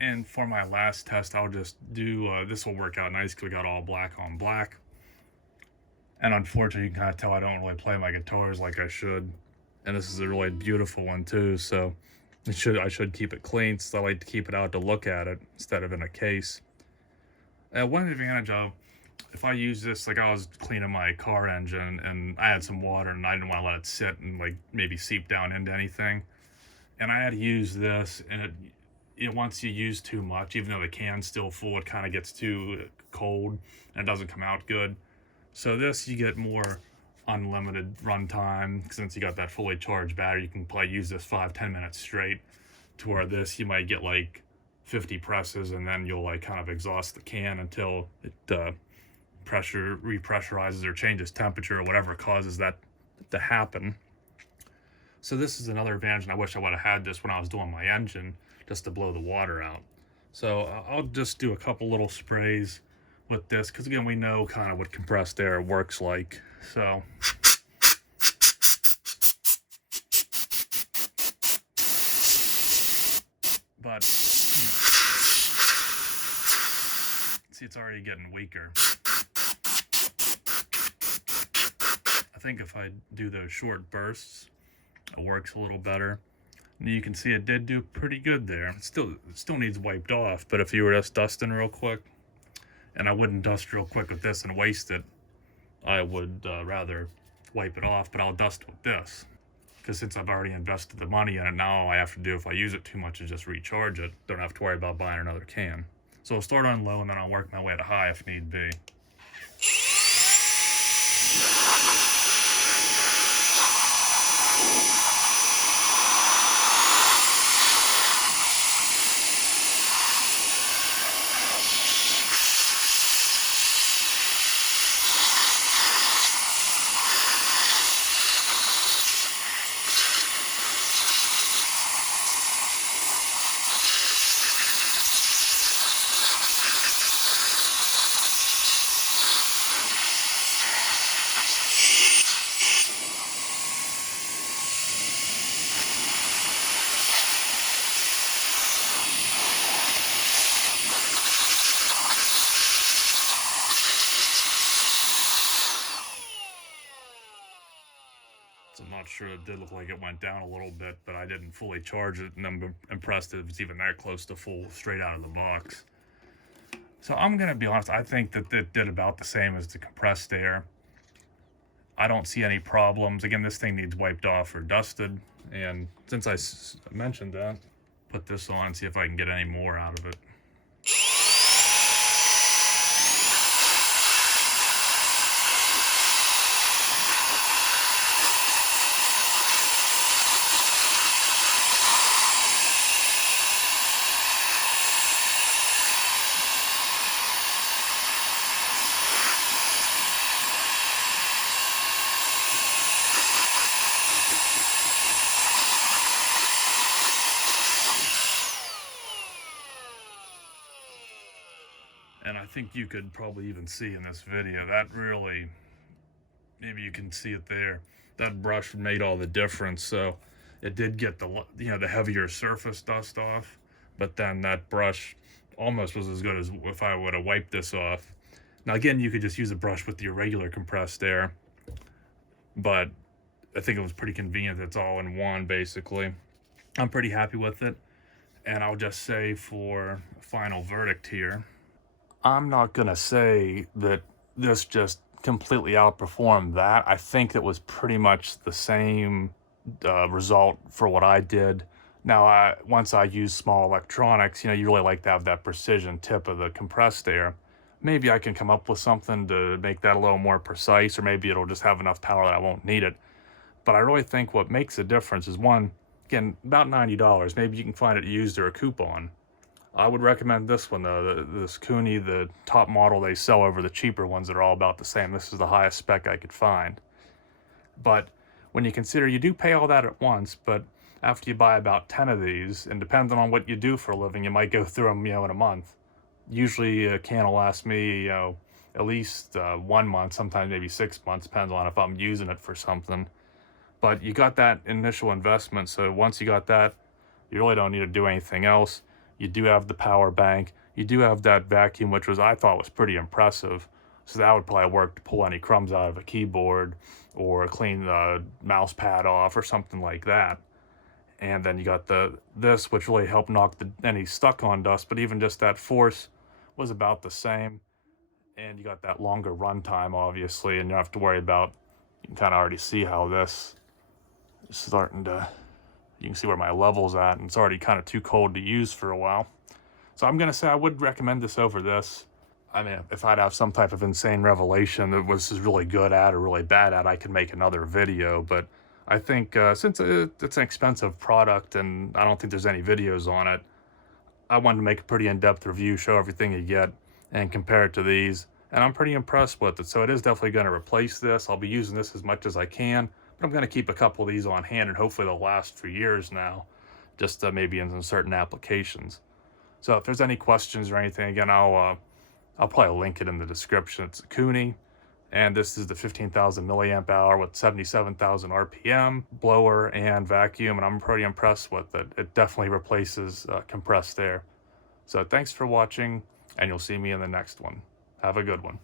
And for my last test, I'll just do, this will work out nice because we got all black on black. And unfortunately, you can kind of tell I don't really play my guitars like I should. And this is a really beautiful one too, so I should keep it clean, so I like to keep it out to look at it instead of in a case. One advantage of, if I use this, like I was cleaning my car engine and I had some water and I didn't want to let it sit and like maybe seep down into anything. And I had to use this, and once you use too much, even though the can's still full, it kind of gets too cold and it doesn't come out good. So this, you get more unlimited runtime. Since you got that fully charged battery, you can use this 5-10 minutes straight. To where this, you might get like 50 presses, and then you'll like kind of exhaust the can until it repressurizes or changes temperature or whatever causes that to happen. So this is another advantage, and I wish I would have had this when I was doing my engine, just to blow the water out. So I'll just do a couple little sprays with this, because again, we know kind of what compressed air works like. So but see, it's already getting weaker. I think if I do those short bursts, it works a little better. And you can see it did do pretty good there. It still needs wiped off, but if you were just dusting real quick, and I wouldn't dust real quick with this and waste it, I would rather wipe it off, but I'll dust with this. Because since I've already invested the money in it, now all I have to do if I use it too much is just recharge it. Don't have to worry about buying another can. So I'll start on low and then I'll work my way to high if need be. I'm not sure, it did look like it went down a little bit, but I didn't fully charge it, and I'm impressed that it's even that close to full straight out of the box. So I'm going to be honest, I think that it did about the same as the compressed air. I don't see any problems. Again, this thing needs wiped off or dusted, and since I mentioned that, put this on and see if I can get any more out of it. And I think you could probably even see in this video, that really, maybe you can see it there, that brush made all the difference. So it did get the heavier surface dust off, but then that brush almost was as good as if I would have wiped this off. Now again, you could just use a brush with your regular compressed air, but I think it was pretty convenient. It's all in one, basically. I'm pretty happy with it. And I'll just say, for a final verdict here, I'm not gonna say that this just completely outperformed that. I think it was pretty much the same result for what I did. Now, once I use small electronics, you really like to have that precision tip of the compressed air. Maybe I can come up with something to make that a little more precise, or maybe it'll just have enough power that I won't need it. But I really think what makes a difference is, one, again, about $90. Maybe you can find it used or a coupon. I would recommend this one, though, this Kuni, the top model they sell over the cheaper ones that are all about the same. This is the highest spec I could find. But when you consider, you do pay all that at once, but after you buy about 10 of these, and depending on what you do for a living, you might go through them, in a month. Usually a can will last me, at least 1 month, sometimes maybe 6 months, depends on if I'm using it for something. But you got that initial investment, so once you got that, you really don't need to do anything else. You do have the power bank. You do have that vacuum, which I thought was pretty impressive. So that would probably work to pull any crumbs out of a keyboard or clean the mouse pad off or something like that. And then you got this, which really helped knock any stuck-on dust, but even just that force was about the same. And you got that longer runtime, obviously, and you don't have to worry about, you can kind of already see how this is starting to, you can see where my level's at, and it's already kind of too cold to use for a while. So I'm going to say I would recommend this over this. I mean, if I'd have some type of insane revelation that was really good at or really bad at, I could make another video. But I think since it's an expensive product and I don't think there's any videos on it, I wanted to make a pretty in-depth review, show everything you get, and compare it to these. And I'm pretty impressed with it. So it is definitely going to replace this. I'll be using this as much as I can, but I'm going to keep a couple of these on hand, and hopefully they'll last for years now, just maybe in some certain applications. So if there's any questions or anything, again, I'll probably link it in the description. It's a Kuni, and this is the 15,000 milliamp hour with 77,000 RPM blower and vacuum, and I'm pretty impressed with it. It definitely replaces compressed air. So thanks for watching, and you'll see me in the next one. Have a good one.